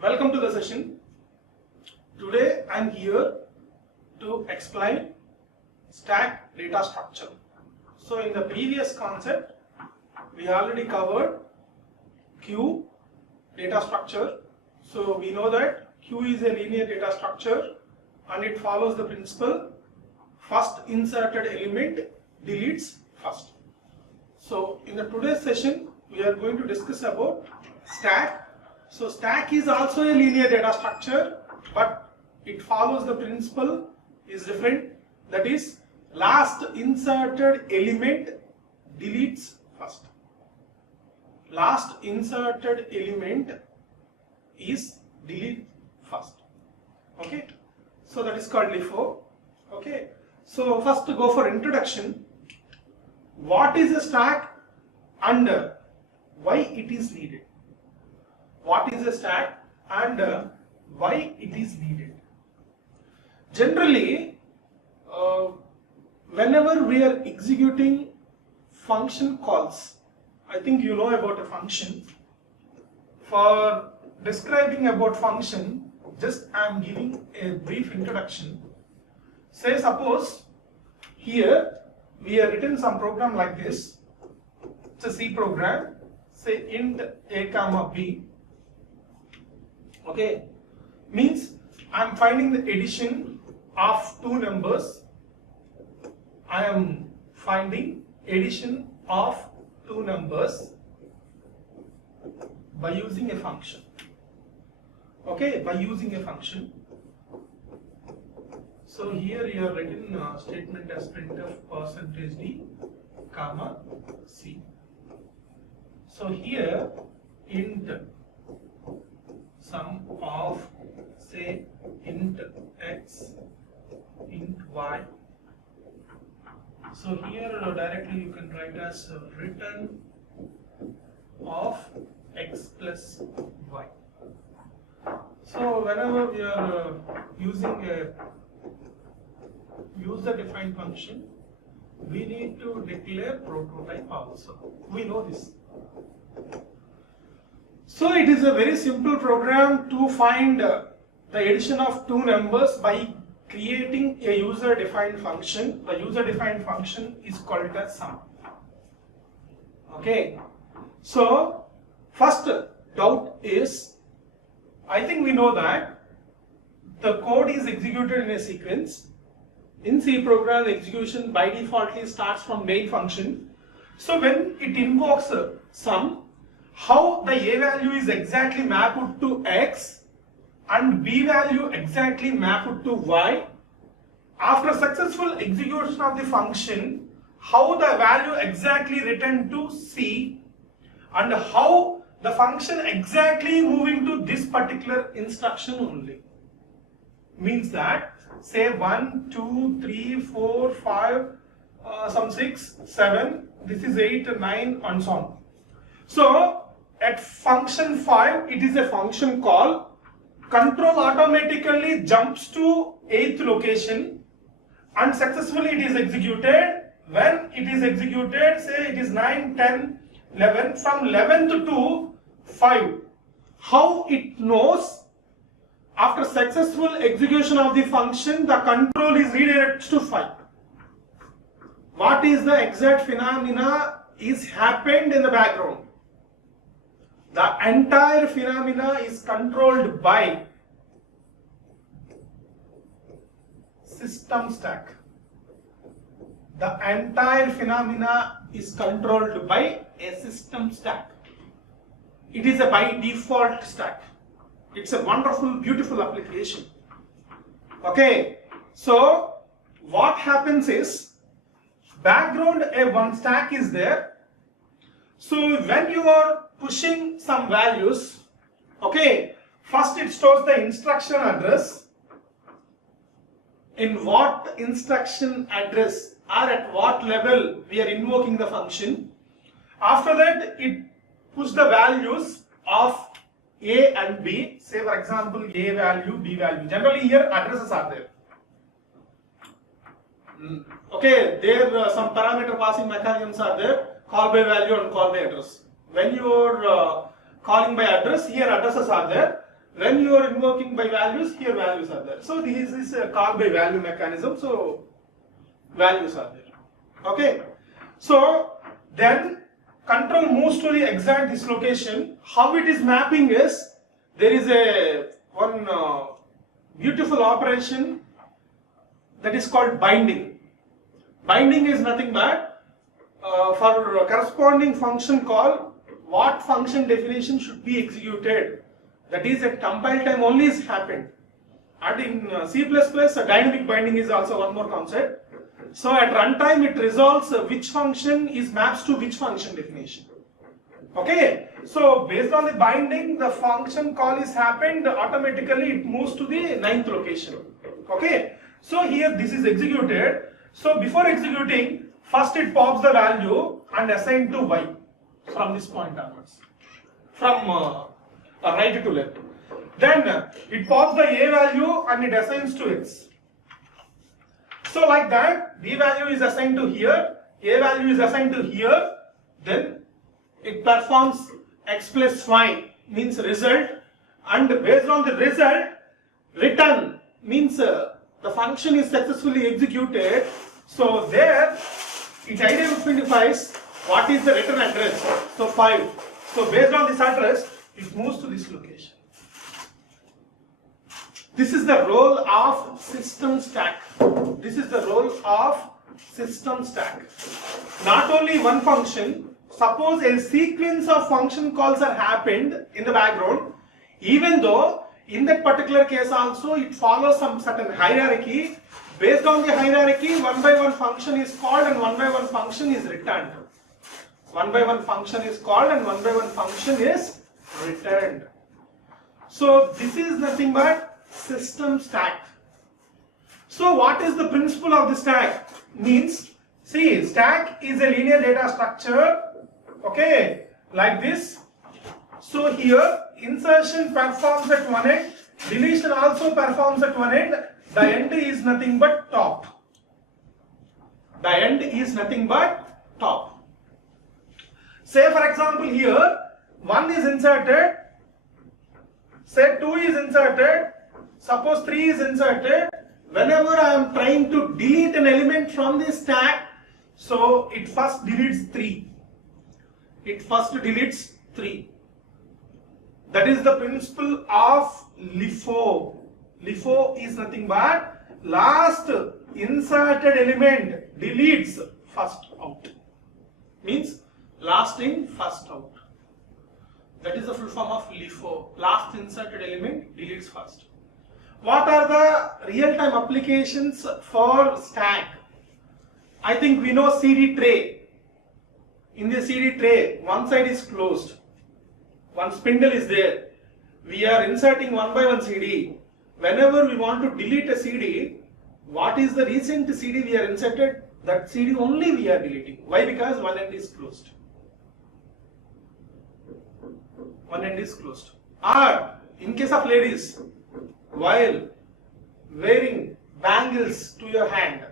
Welcome to the session. Today I am here to explain stack data structure. So in the previous concept we already covered queue data structure. So we know that queue is a linear data structure and it follows the principle first inserted element deletes first. So in the today's session we are going to discuss about stack. So stack is also a linear data structure, but it follows the principle is different. That is, last inserted element deletes first. Last inserted element is delete first. Okay. So that is called LIFO. Okay. So first to go for introduction. What is a stack and why it is needed? What is a stack and why it is needed? Generally, whenever we are executing function calls, I think you know about a function. For describing about function, just I am giving a brief introduction. Say suppose here we have written some program like this. It's a C program. Say int a comma b. Okay, means I am finding the addition of two numbers. I am finding addition of two numbers by using a function. Okay, by using a function. So here you have written statement as printf %d comma c. So here int sum of say int x int y. So here directly you can write as return of x plus y. So whenever we are using a user defined function, we need to declare prototype also. We know this. So it is a very simple program to find the addition of two numbers by creating a user defined function. The user defined function is called as sum. Okay. So first doubt is, I think we know that the code is executed in a sequence. In C program, the execution by defaultly starts from main function. So when it invokes sum, how the a value is exactly mapped to x and b value exactly mapped to y. After successful execution of the function, how the value exactly returned to c and how the function exactly moving to this particular instruction only. Means that say 1, 2, 3, 4, 5, some 6, 7, this is 8, 9 and so on. So at function 5, it is a function call. Control automatically jumps to 8th location and successfully it is executed. When it is executed, say it is 9, 10, 11, from 11th to 5. How it knows? After successful execution of the function, the control is redirected to 5. What is the exact phenomena is happened in the background? The entire phenomena is controlled by system stack. The entire phenomena is controlled by a system stack. It is a by default stack. It's a wonderful, beautiful application. Okay, so what happens is, background a one stack is there. So when you are pushing some values, okay, first it stores the instruction address. In what instruction address or at what level we are invoking the function. After that, it puts the values of A and B. Say for example, A value, B value. Generally here addresses are there. Okay, there some parameter passing mechanisms are there. Call by value and call by address. When you are calling by address, here addresses are there. When you are invoking by values, here values are there. So this is a call by value mechanism. So values are there. Okay. So then control moves to the exact this location. How it is mapping is, there is a one beautiful operation that is called binding. Binding is nothing but for corresponding function call, what function definition should be executed. That is at compile time only is happened. And in C++, dynamic binding is also one more concept. So at runtime it resolves which function is maps to which function definition. Okay. So based on the binding, the function call is happened, automatically it moves to the 9th location. Okay. So here this is executed. So before executing, first it pops the value and assign to y from this point onwards, from right to left. Then it pops the a value and it assigns to x. So like that, b value is assigned to here, a value is assigned to here, then it performs x plus y means result, and based on the result, return means the function is successfully executed. So there it identifies what is the return address. So 5. So based on this address, it moves to this location. This is the role of system stack. This is the role of system stack. Not only one function, suppose a sequence of function calls are happened in the background, even though in that particular case also it follows some certain hierarchy. Based on the hierarchy, one by one function is called and one by one function is returned. One by one function is called and one by one function is returned. So this is nothing but system stack. So what is the principle of the stack? Means, see, stack is a linear data structure, okay, like this. So here insertion performs at one end, deletion also performs at one end. The end is nothing but top. The end is nothing but top. Say for example here 1 is inserted, say 2 is inserted, suppose 3 is inserted. Whenever I am trying to delete an element from the stack, so it first deletes 3. It first deletes 3. That is the principle of LIFO. LIFO is nothing but last inserted element deletes first out. Means last in, first out. That is the full form of LIFO. Last inserted element deletes first. What are the real-time applications for stack? I think we know CD tray. In the CD tray, one side is closed. One spindle is there. We are inserting one by one CD. Whenever we want to delete a CD, what is the recent CD we are inserted? That CD only we are deleting. Why? Because one end is closed. One end is closed. Or in case of ladies, while wearing bangles to your hand,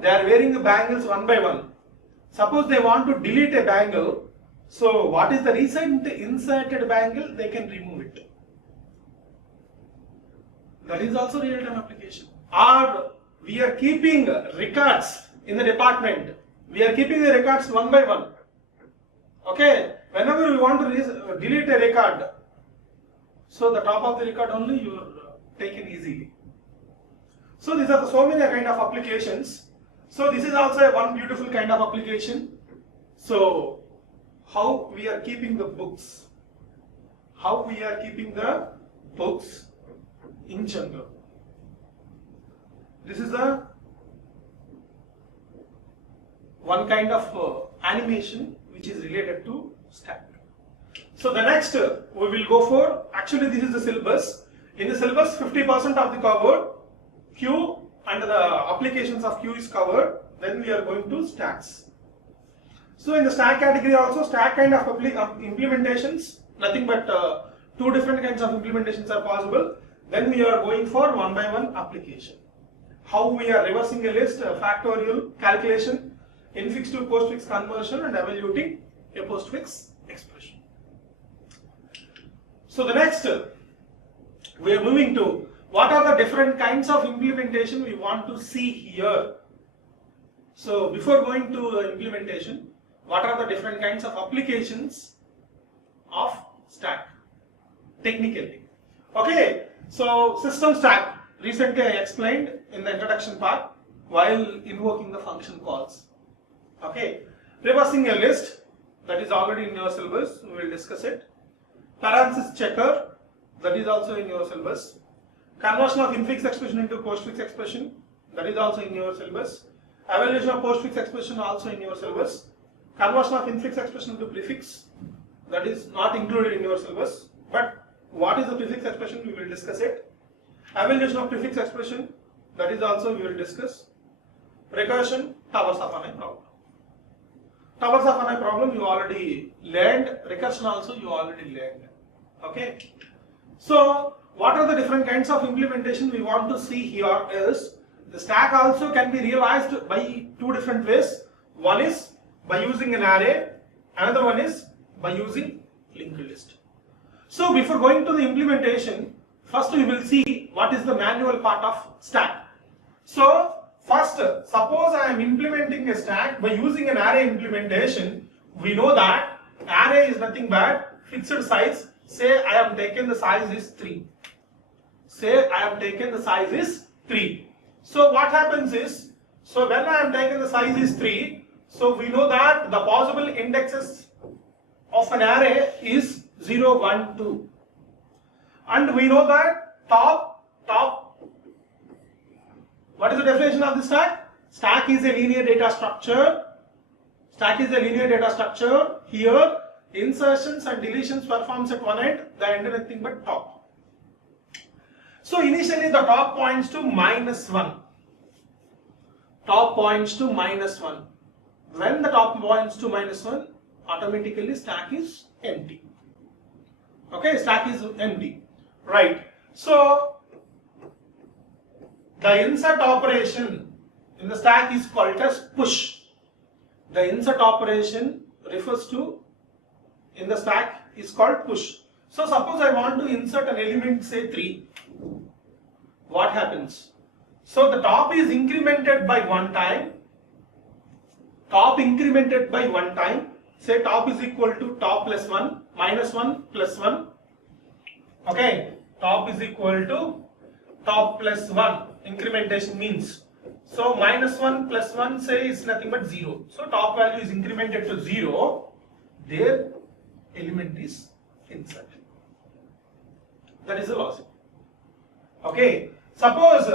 they are wearing the bangles one by one. Suppose they want to delete a bangle, so what is the recent inserted bangle? They can remove it. That is also real-time application. Or we are keeping records in the department. We are keeping the records one by one. Okay. Whenever we want to delete a record, so the top of the record only you are taken easily. So these are so many kind of applications. So this is also one beautiful kind of application. So how we are keeping the books? How we are keeping the books in general? This is a one kind of animation which is related to stack. So the next we will go for, actually this is the syllabus. In the syllabus 50% of the covered, Q and the applications of Q is covered. Then we are going to stacks. So in the stack category also, stack kind of implementations, nothing but two different kinds of implementations are possible. Then we are going for one by one application. How we are reversing a list, factorial calculation, infix to postfix conversion, and evaluating a postfix expression. So the next, we are moving to what are the different kinds of implementation we want to see here. So before going to the implementation, what are the different kinds of applications of stack technically? Okay, so system stack recently I explained in the introduction part while invoking the function calls. Okay, reversing a list, that is already in your syllabus, we will discuss it. Parenthesis checker, that is also in your syllabus. Conversion of infix expression into postfix expression, that is also in your syllabus. Evaluation of postfix expression also in your syllabus. Conversion of infix expression into prefix, that is not included in your syllabus, but what is the prefix expression, we will discuss it. Evaluation of prefix expression, that is also we will discuss. Recursion, towers upon a problem. Towers upon a problem you already learned, recursion also you already learned. Okay. So what are the different kinds of implementation we want to see here is the stack also can be realized by two different ways. One is by using an array, another one is by using linked list. So before going to the implementation, first we will see what is the manual part of stack. So first, suppose I am implementing a stack by using an array implementation. We know that array is nothing but fixed size. Say I am taken the size is 3. Say I am taken the size is 3. So what happens is, so when I am taken the size is 3, so we know that the possible indexes of an array is 0, 1, 2. And we know that top, what is the definition of the stack? Stack is a linear data structure. Stack is a linear data structure. Here, insertions and deletions performs at one end, the end is nothing but top. So initially the top points to -1. Top points to -1. When the top points to -1, automatically stack is empty. Okay, stack is empty. Right. So the insert operation in the stack is called as push. The insert operation refers to in the stack is called push. So suppose I want to insert an element, say 3. What happens? So the top is incremented by one time. Top incremented by one time. Say top is equal to top plus 1, -1 plus 1. Okay, top is equal to top plus 1. Incrementation means. So -1 plus 1 say is nothing but 0. So top value is incremented to 0. Their element is inserted. That is the logic. Okay. Suppose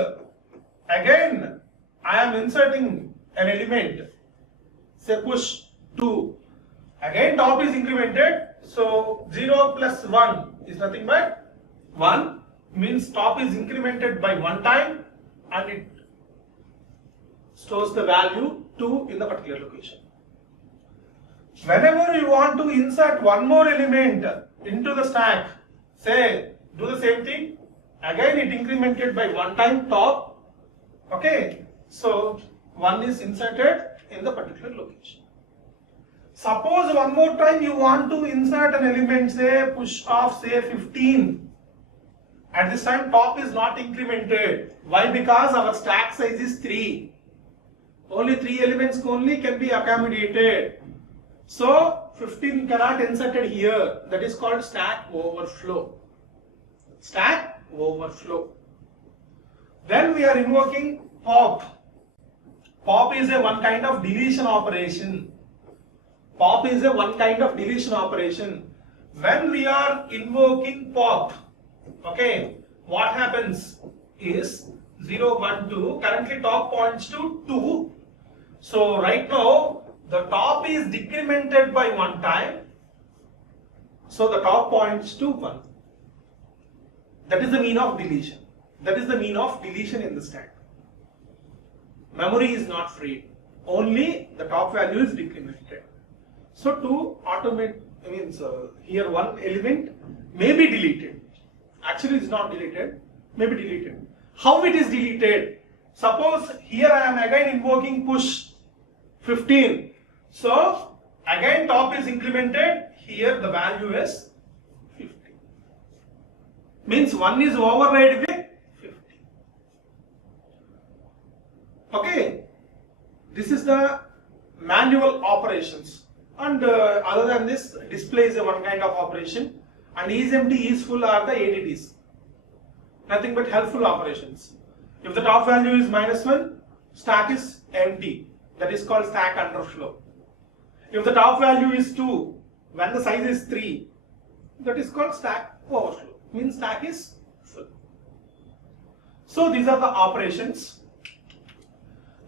again I am inserting an element, say push 2. Again top is incremented. So 0 plus 1 is nothing but 1, means top is incremented by one time and it stores the value 2 in the particular location. Whenever you want to insert one more element into the stack, say do the same thing, again it incremented by one time top. Okay, so 1 is inserted in the particular location. Suppose one more time you want to insert an element, say push of say 15. At this time top is not incremented. Why? Because our stack size is 3. Only 3 elements only can be accommodated. So 15 cannot inserted here. That is called stack overflow. Stack overflow. Then we are invoking pop. Pop is a one kind of deletion operation. Pop is a one kind of deletion operation. When we are invoking pop, okay, what happens is 0, 1, 2. Currently top points to 2. So right now the top is decremented by one time. So the top points to 1. That is the mean of deletion. That is the mean of deletion in the stack. Memory is not freed. Only the top value is decremented. So to automate, here one element may be deleted. Actually it is not deleted, may be deleted. How it is deleted? Suppose here I am again invoking push 15. So again top is incremented, here the value is 15. means 1 is override with 50. Okay, this is the manual operations, and other than this, display is a one kind of operation, and is empty, is full are the ADTs. Nothing but helpful operations. If the top value is -1, stack is empty. That is called stack underflow. If the top value is 2, when the size is 3, that is called stack overflow. Means stack is full. So these are the operations.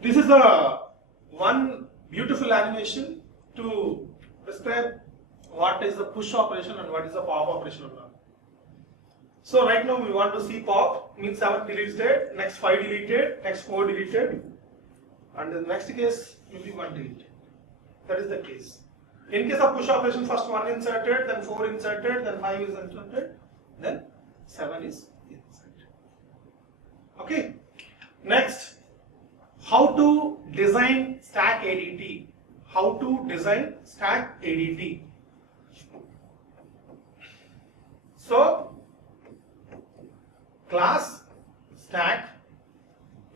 This is the one beautiful animation to describe what is the push operation and what is the pop operation. So right now we want to see pop, means 7 deleted, next 5 deleted, next 4 deleted, and the next case will be 1 deleted. That is the case. In case of push operation, first 1 inserted, then 4 inserted, then 5 is inserted, then 7 is inserted. Okay. Next, how to design stack ADT. How to design stack ADT. So, class stack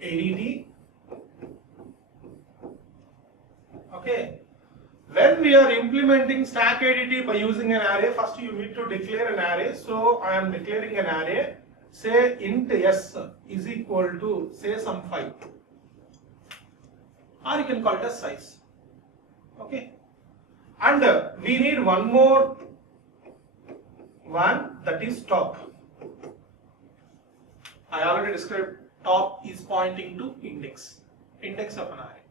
ADT. Okay. When we are implementing stack ADT by using an array, first you need to declare an array. So I am declaring an array. Say int s is equal to say some 5, or you can call it as size. Okay. And we need one more one, that is top. I already described top is pointing to index of an array.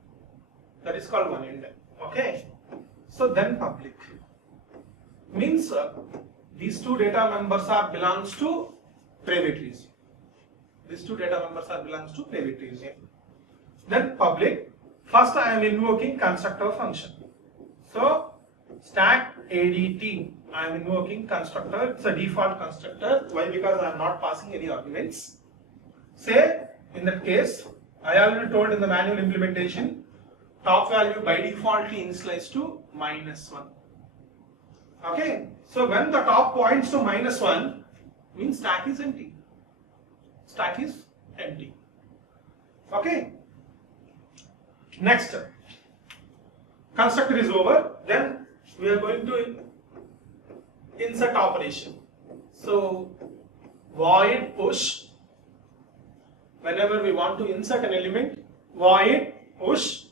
That is called one index. Okay. So then public means these two data members are belongs to private region. These two data members are belongs to private region. Then public. First I am invoking constructor function. So stack ADT, I am invoking constructor. It's a default constructor. Why? Because I am not passing any arguments. Say in that case, I already told in the manual implementation, top value by default initialized to -1. Okay. So when the top points to -1, means stack is empty. Stack is empty. Okay. Next, constructor is over. Then we are going to insert operation. So void push. Whenever we want to insert an element, void push.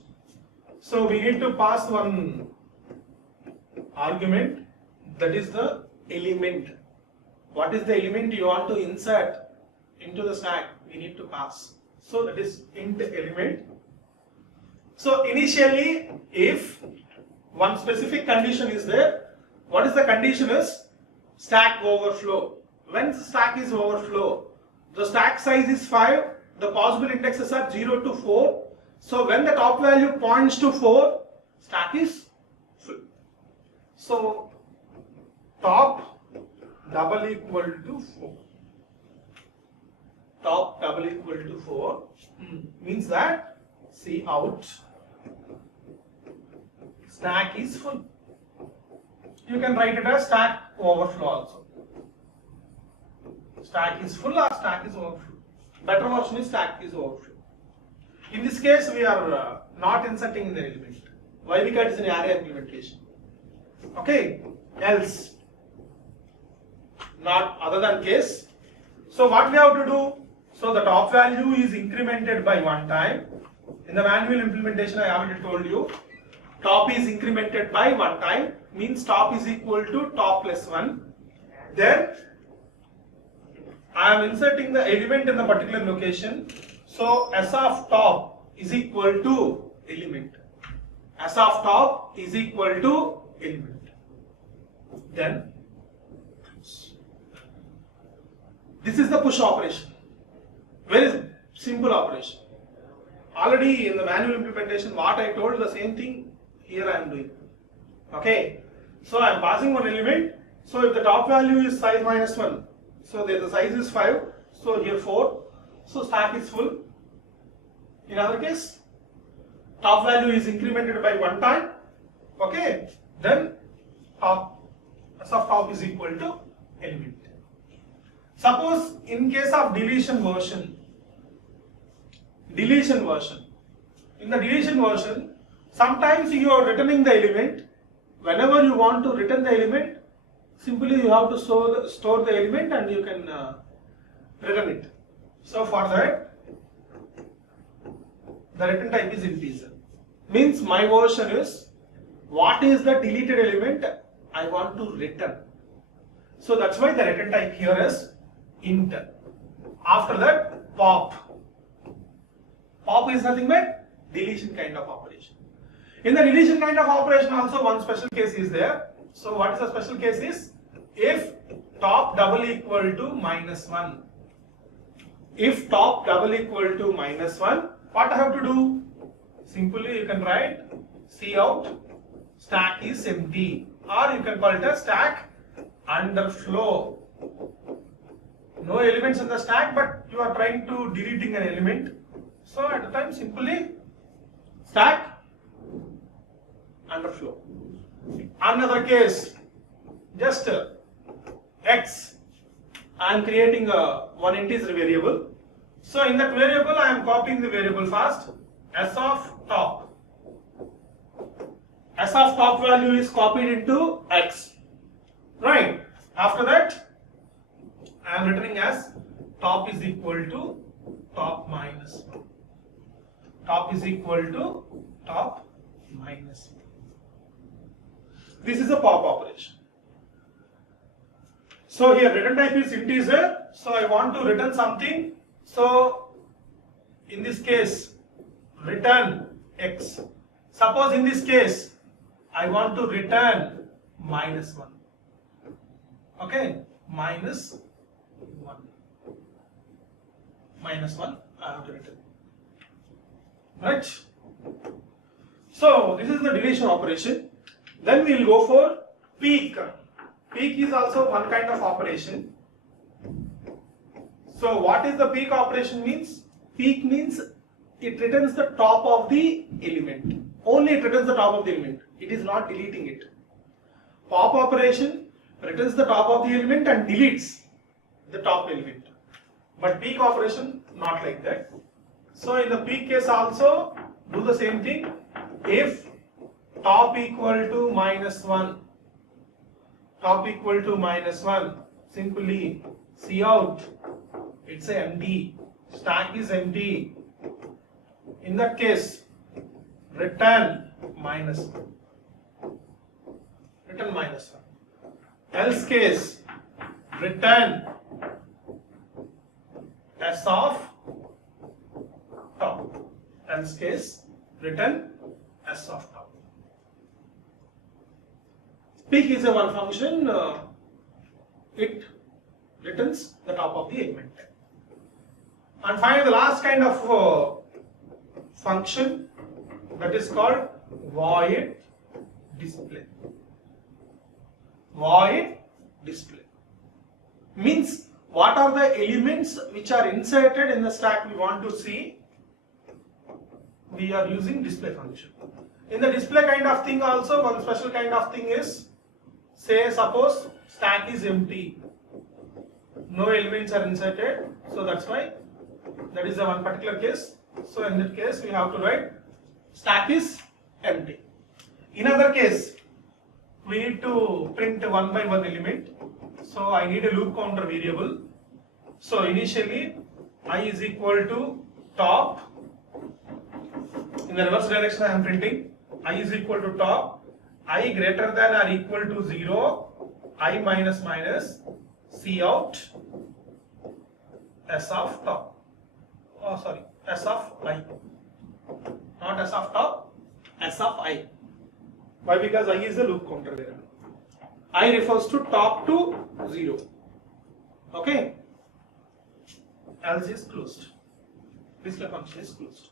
So we need to pass one argument, that is the element. What is the element you want to insert into the stack? We need to pass. So that is int element. So initially, if one specific condition is there, what is the condition is stack overflow. When the stack is overflow, the stack size is 5, the possible indexes are 0 to 4. So when the top value points to 4, stack is full. So top double equal to 4. Top double equal to 4 means that see out stack is full. You can write it as stack overflow also. Stack is full or stack is overflow. Better version is stack is overflow. In this case, we are not inserting in the element. Why? Because it is an array implementation. Okay. Else, not other than case. So what we have to do? So the top value is incremented by 1 time. In the manual implementation, I already told you, top is incremented by 1 time. Means top is equal to top plus 1. Then I am inserting the element in the particular location. So S of top is equal to element. S of top is equal to element. Then this is the push operation. Very simple operation. Already in the manual implementation, what I told, the same thing here I am doing. Okay. So I am passing one element. So if the top value is size -1, so the size is 5. So here 4. So stack is full. In other case, top value is incremented by 1 time. Okay. Then top S of top is equal to element. Suppose in case of deletion version, in the deletion version, sometimes you are returning the element. Whenever you want to return the element, simply you have to store the element and you can return it. So for that, the return type is integer. Means my version is, what is the deleted element I want to return. So that's why the return type here is int. After that, pop. Pop is nothing but deletion kind of operation. In the deletion kind of operation also one special case is there. So what is the special case is, if top double equal to -1. If top double equal to -1, what I have to do? Simply you can write cout stack is empty, or you can call it as stack underflow. No elements in the stack, but you are trying to deleting an element. So at the time simply stack underflow. Another case, just x, I am creating one integer variable. So in that variable I am copying the variable first, s of top. S of top value is copied into x, right? After that I am returning as top is equal to top minus 1. Top is equal to top minus 1. This is a pop operation. So here return type is integer. So I want to return something. So in this case, return x. Suppose in this case, I want to return -1. Okay, -1. -1 I have to return. Right? So this is the deletion operation. Then we will go for peek. Peek is also one kind of operation. So what is the peek operation means? Peek means it returns the top of the element. Only it returns the top of the element. It is not deleting it. Pop operation returns the top of the element and deletes the top element. But peek operation not like that. So in the peek case also do the same thing. If top equal to -1, top equal to -1, simply cout, it's a empty, stack is empty. In that case, return -1. Return -1. Else case, return s of top. Else case, return s of top. Peek is a one function, it returns the top of the element. And finally the last kind of function, that is called void display. Void display means what are the elements which are inserted in the stack we want to see, we are using display function. In the display kind of thing also one special kind of thing is, say suppose stack is empty, no elements are inserted, so that's why that is the one particular case. So in that case we have to write stack is empty. In other case we need to print one by one element, so I need a loop counter variable. So initially I is equal to top, in the reverse direction I am printing I is equal to top, I greater than or equal to 0, I minus minus, cout s of top. Oh sorry, s of I, not s of top, s of I. Why? Because I is the loop counter variable. I refers to top to 0. Okay. Else is closed. Display function is closed.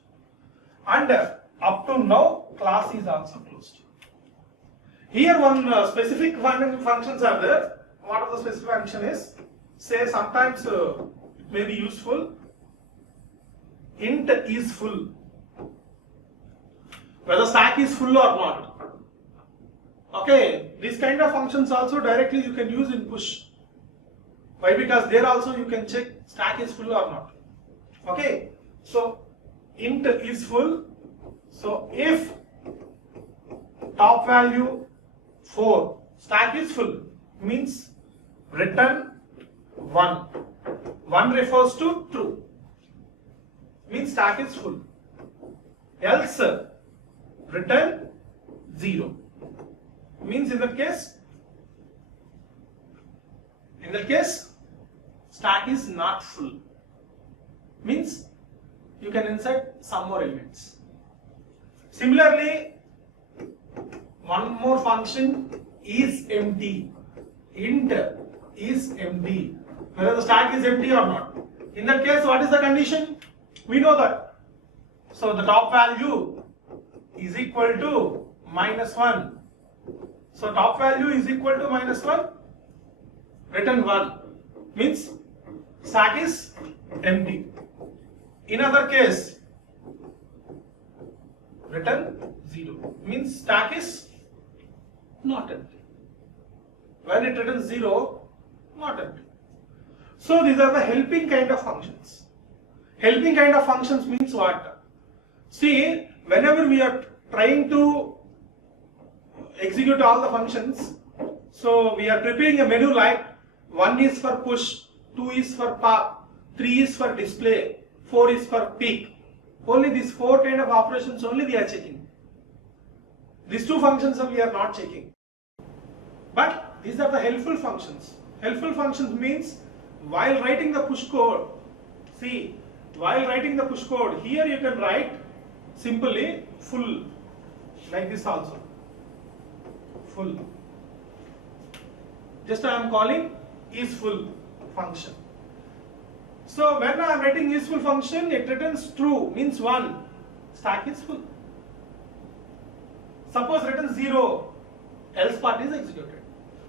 And up to now class is also closed. Here one specific functions are there. What are the specific function is? Say sometimes it may be useful. Int is full. Whether stack is full or not. Okay, these kind of functions also directly you can use in push. Why? Because there also you can check stack is full or not. Okay, so int is full. So if top value 4 stack is full means return 1. 1 refers to true, means stack is full. Else return 0, means in that case stack is not full, means you can insert some more elements. Similarly, one more function is empty. Int is empty, whether the stack is empty or not. In that case, what is the condition? We know that. So the top value is equal to -1. So top value is equal to -1, return 1, means stack is empty. In other case, return 0, means stack is not empty. When it returns 0, not empty. So these are the helping kind of functions. Helping kind of functions means what? See, whenever we are trying to execute all the functions, so we are preparing a menu like 1 is for push, 2 is for pop, 3 is for display, 4 is for peek. Only these 4 kind of operations only we are checking. These 2 functions we are not checking. But these are the helpful functions. Helpful functions means while writing the push code, see, while writing the push code, here you can write simply full, like this also, full. Just I am calling is full function. So when I am writing is full function, it returns true, means 1, stack is full. Suppose returns 0, else part is executed.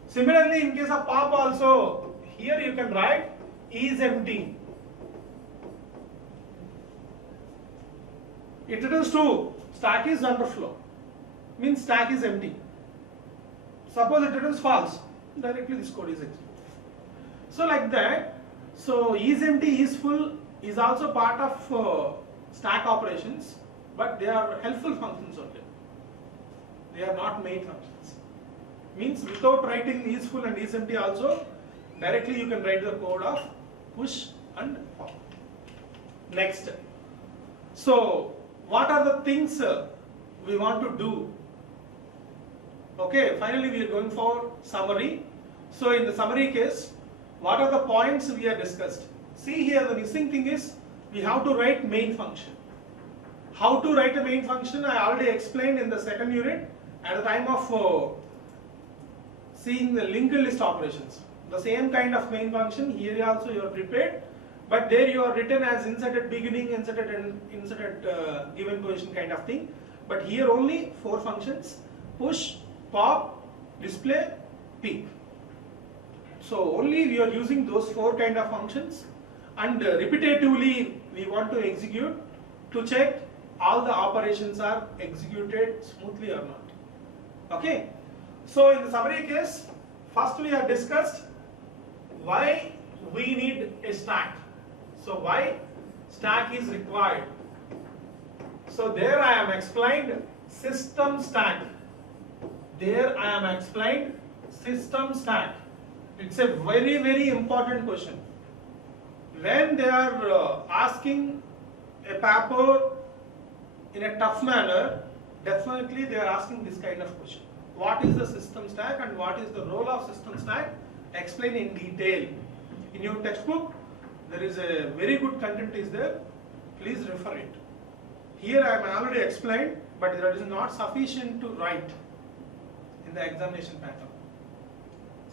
Similarly, in case of pop also, here you can write is empty. It returns true, stack is underflow, means stack is empty. Suppose it returns false, directly this code is executed. So like that, so is empty, is full is also part of stack operations, but they are helpful functions only. They are not main functions. Means without writing is full and is empty also, directly you can write the code of push and pop. Next. So what are the things we want to do? Okay, finally we are going for summary. So in the summary case, what are the points we have discussed? See here, the missing thing is we have to write main function. How to write a main function I already explained in the second unit at the time of seeing the linked list operations. The same kind of main function here also you are prepared, but there you are written as inserted beginning, inserted given position kind of thing. But here only 4 functions: push, pop, display, peek. So only we are using those 4 kind of functions, and repetitively we want to execute to check all the operations are executed smoothly or not. Okay. So in the summary case, first we have discussed why we need a stack. So why stack is required. So there I am explained system stack. There I am explained system stack. It's a very, very important question. When they are asking a paper in a tough manner, definitely they are asking this kind of question. What is the system stack and what is the role of system stack? Explain in detail. In your textbook, there is a very good content is there. Please refer it. Here I am already explained, but that is not sufficient to write in the examination pattern.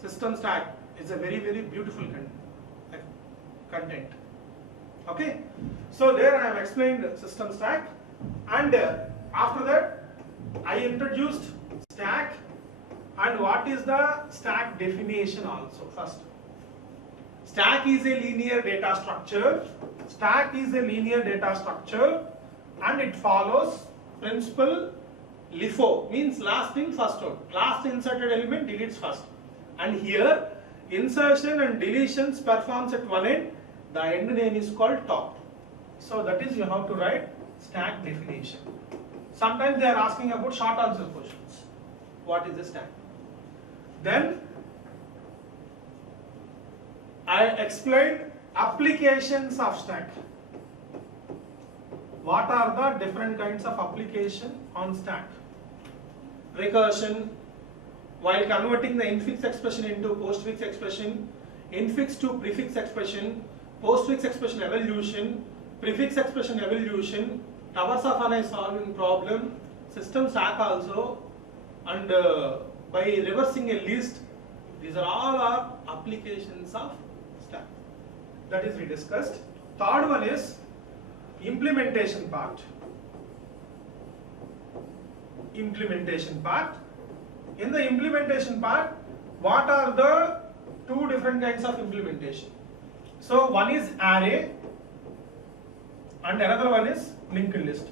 System stack is a very, very beautiful content. Okay. So there I have explained system stack, and after that I introduced stack and what is the stack definition also first. Stack is a linear data structure. Stack is a linear data structure and it follows principle LIFO, means last in first out. Last inserted element deletes first. And here insertion and deletions performs at one end, the end name is called top. So that is you have to write stack definition. Sometimes they are asking about short answer questions. What is the stack? Then I explained applications of stack. What are the different kinds of application on stack? Recursion, while converting the infix expression into postfix expression, infix to prefix expression, postfix expression evolution, prefix expression evolution, towers of an solving problem, system stack also, and by reversing a list, these are all our applications of stack. That is we discussed. Third one is implementation part. Implementation part. In the implementation part, what are the two different kinds of implementation? So one is array and another one is linked list.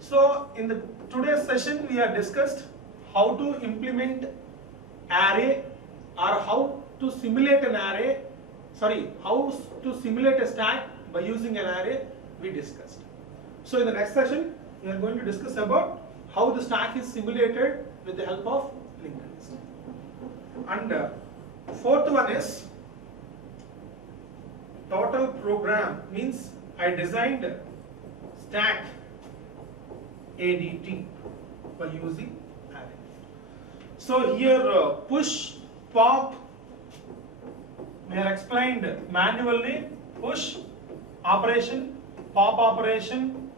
So in the today's session we have discussed how to implement array or how to simulate an array, how to simulate a stack by using an array we discussed. So in the next session we are going to discuss about how the stack is simulated with the help of linked list. And fourth one is total program, means I designed stack ADT by using array. So here push, pop, we are explained manually. Push operation, pop operation,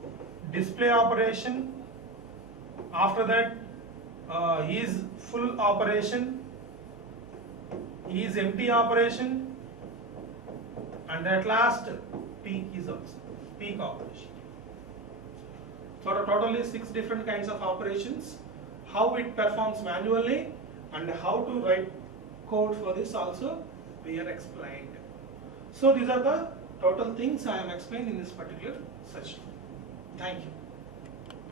display operation. After that is full operation, is empty operation, and at last peak is also peak operation. So totally 6 different kinds of operations. How it performs manually and how to write code for this also we are explained. So these are the total things I am explaining in this particular session. Thank you.